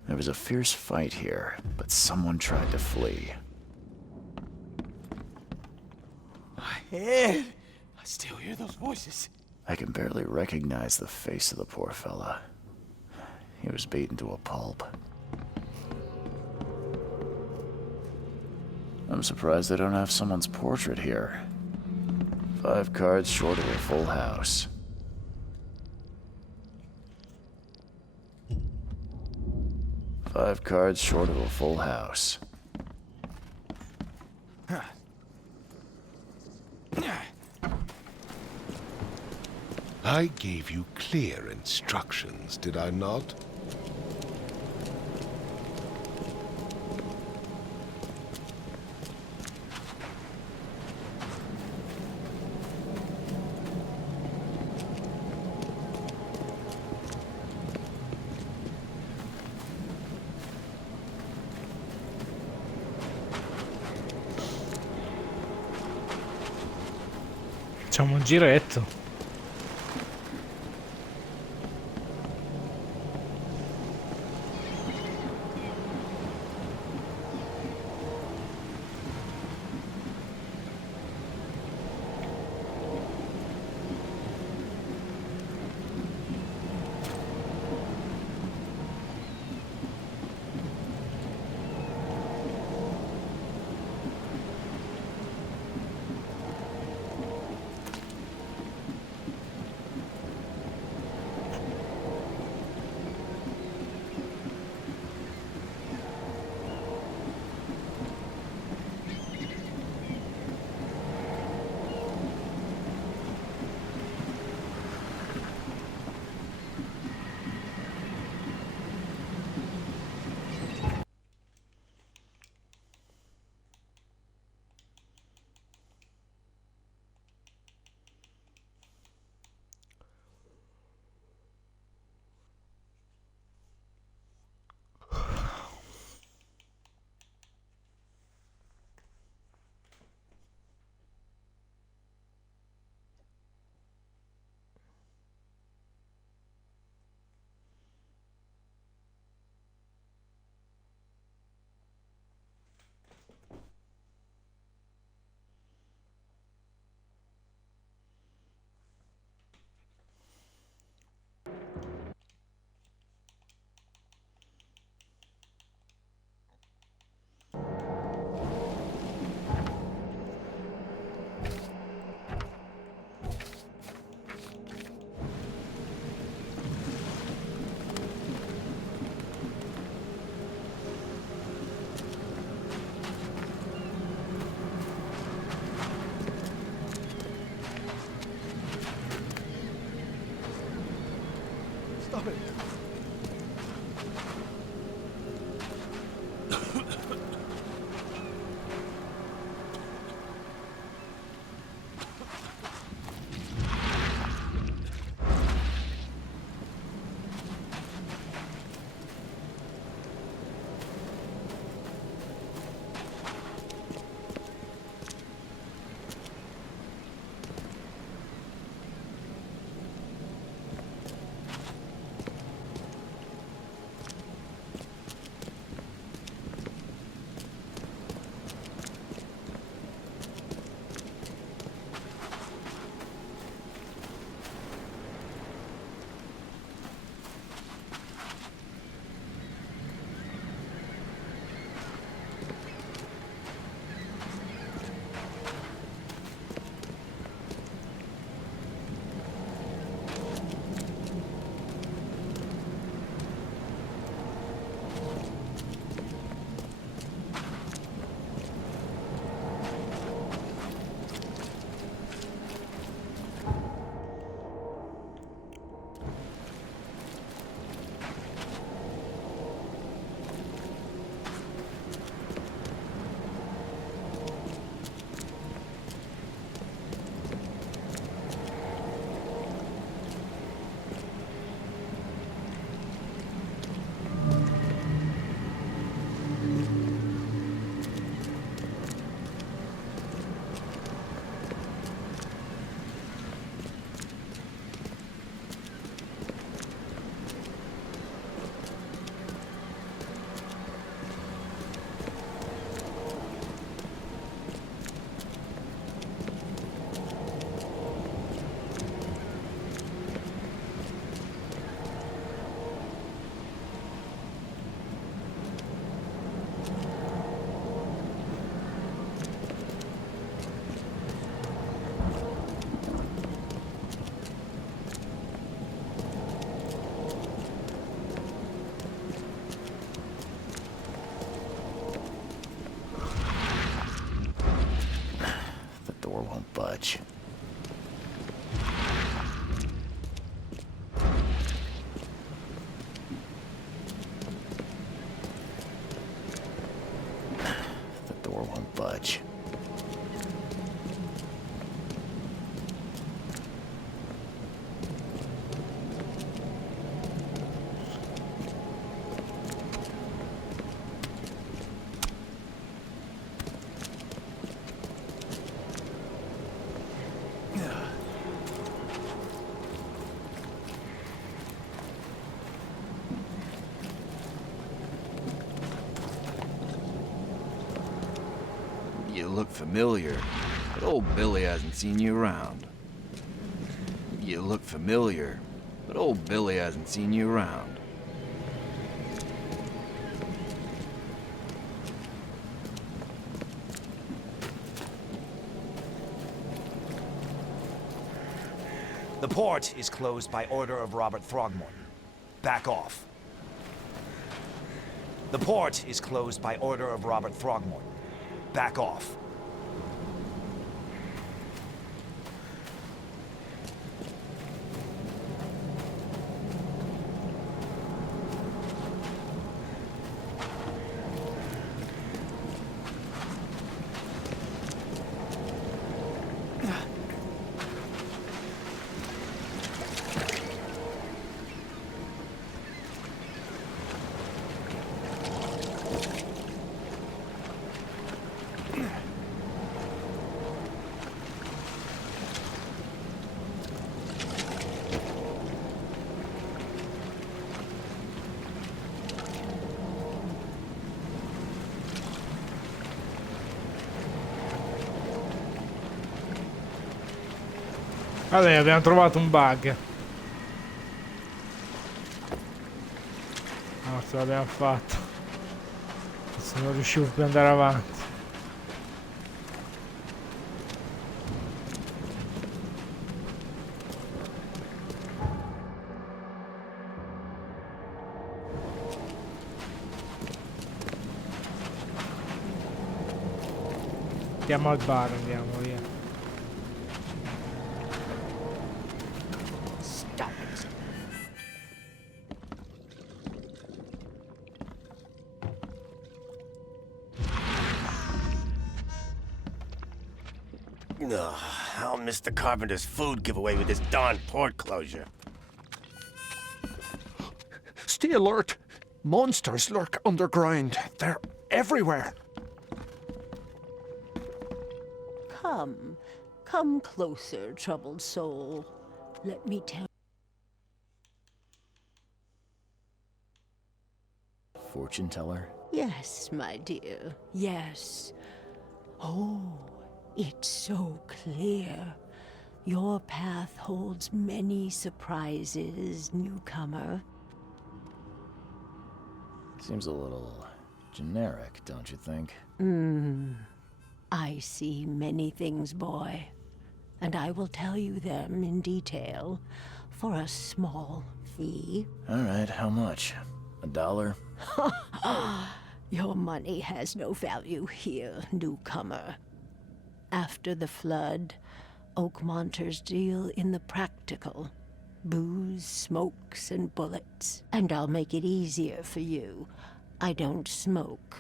There was a fierce fight here, but someone tried to flee. Ed! I still hear those voices. I can barely recognize the face of the poor fella. He was beaten to a pulp. I'm surprised they don't have someone's portrait here. 5 cards short of a full house. Five cards short of a full house. I gave you clear instructions, did I not? Facciamo un giretto. Stop it. Budge. The door won't budge. You look familiar, but old Billy hasn't seen you around. You look familiar, but old Billy hasn't seen you around. The port is closed by order of Robert Throgmorton. Back off. The port is closed by order of Robert Throgmorton. Back off. Vabbè, abbiamo trovato un bug. No, ce l'abbiamo fatto. Se non riuscivo più ad andare avanti. Andiamo al bar, andiamo via. Ugh, I'll miss the carpenter's food giveaway with this darn port closure. Stay alert. Monsters lurk underground. They're everywhere. Come closer, troubled soul. Let me tell. Fortune teller? Yes, my dear, yes. Oh, it's so clear. Your path holds many surprises, newcomer. Seems a little generic, don't you think? I see many things, boy, and I will tell you them in detail for a small fee. All right, how much? $1? Your money has no value here, newcomer. After the flood, Oakmonters deal in the practical. Booze, smokes, and bullets. And I'll make it easier for you. I don't smoke.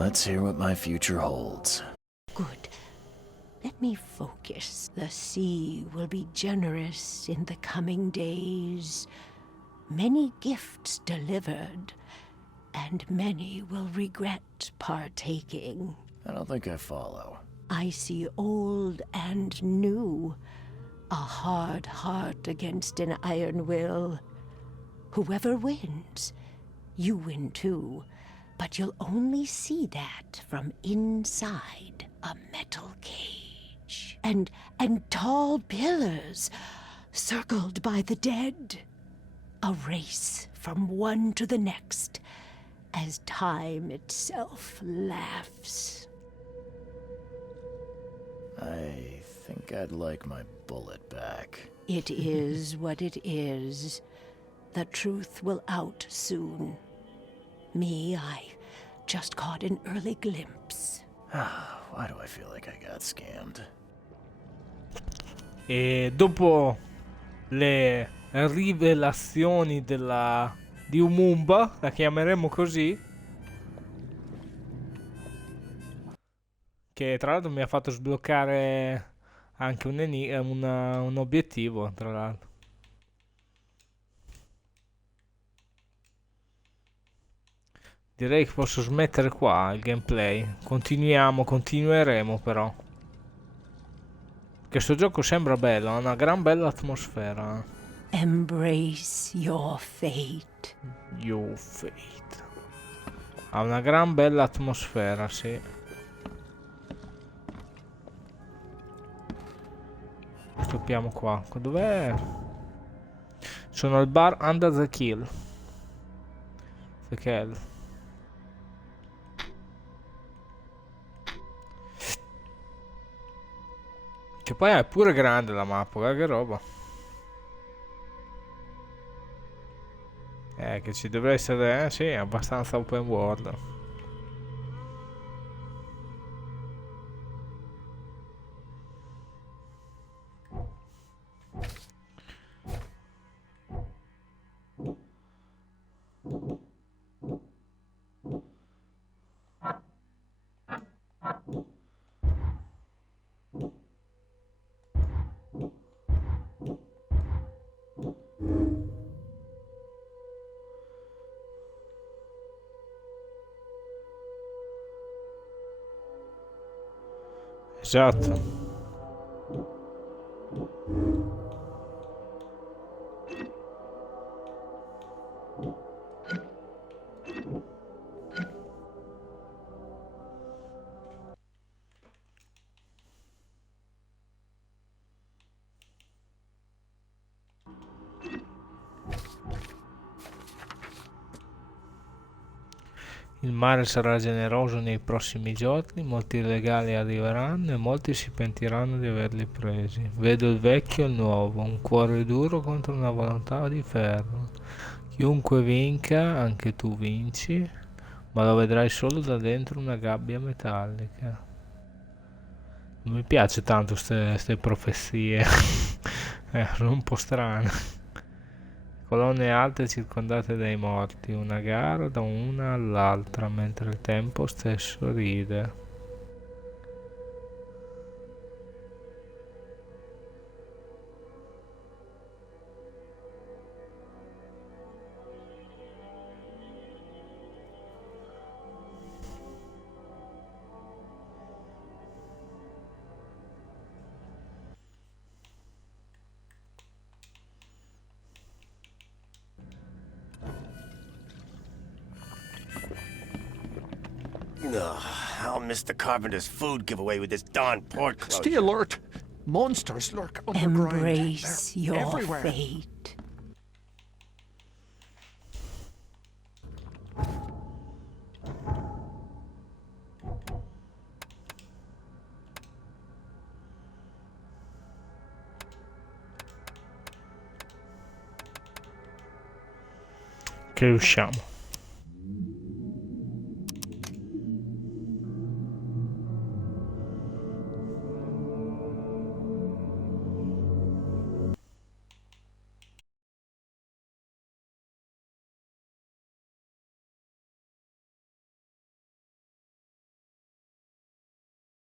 Let's hear what my future holds. Good. Let me focus. The sea will be generous in the coming days. Many gifts delivered, and many will regret partaking. I don't think I follow. I see old and new. A hard heart against an iron will. Whoever wins, you win too. But you'll only see that from inside a metal cage. And tall pillars, circled by the dead. A race from one to the next, as time itself laughs. I think I'd like my bullet back. It is what it is. The truth will out soon. Me, I just caught an early glimpse. Why do I feel like I got scammed? E dopo le rivelazioni di Umumba, la chiameremo così, che tra l'altro mi ha fatto sbloccare anche un obiettivo, tra l'altro. Direi che posso smettere qua il gameplay. Continueremo però. Questo gioco sembra bello, ha una gran bella atmosfera. Embrace your fate. Your fate. Ha una gran bella atmosfera, sì. Stoppiamo qua. Dov'è? Sono al bar Under the Kill. Che poi è pure grande la mappa, guarda che roba. Che ci dovrebbe essere, sì, è abbastanza open world. Esatto. Il mare sarà generoso nei prossimi giorni, molti illegali arriveranno e molti si pentiranno di averli presi. Vedo il vecchio e il nuovo, un cuore duro contro una volontà di ferro. Chiunque vinca, anche tu vinci, ma lo vedrai solo da dentro una gabbia metallica. Non mi piace tanto queste profezie, sono un po' strane. Colonne alte circondate dai morti, una gara da una all'altra, mentre il tempo stesso ride. I'll miss the carpenter's food giveaway with this darn port closure. Stay alert. Monsters lurk underground. Embrace They're your everywhere. fate. Che usciamo.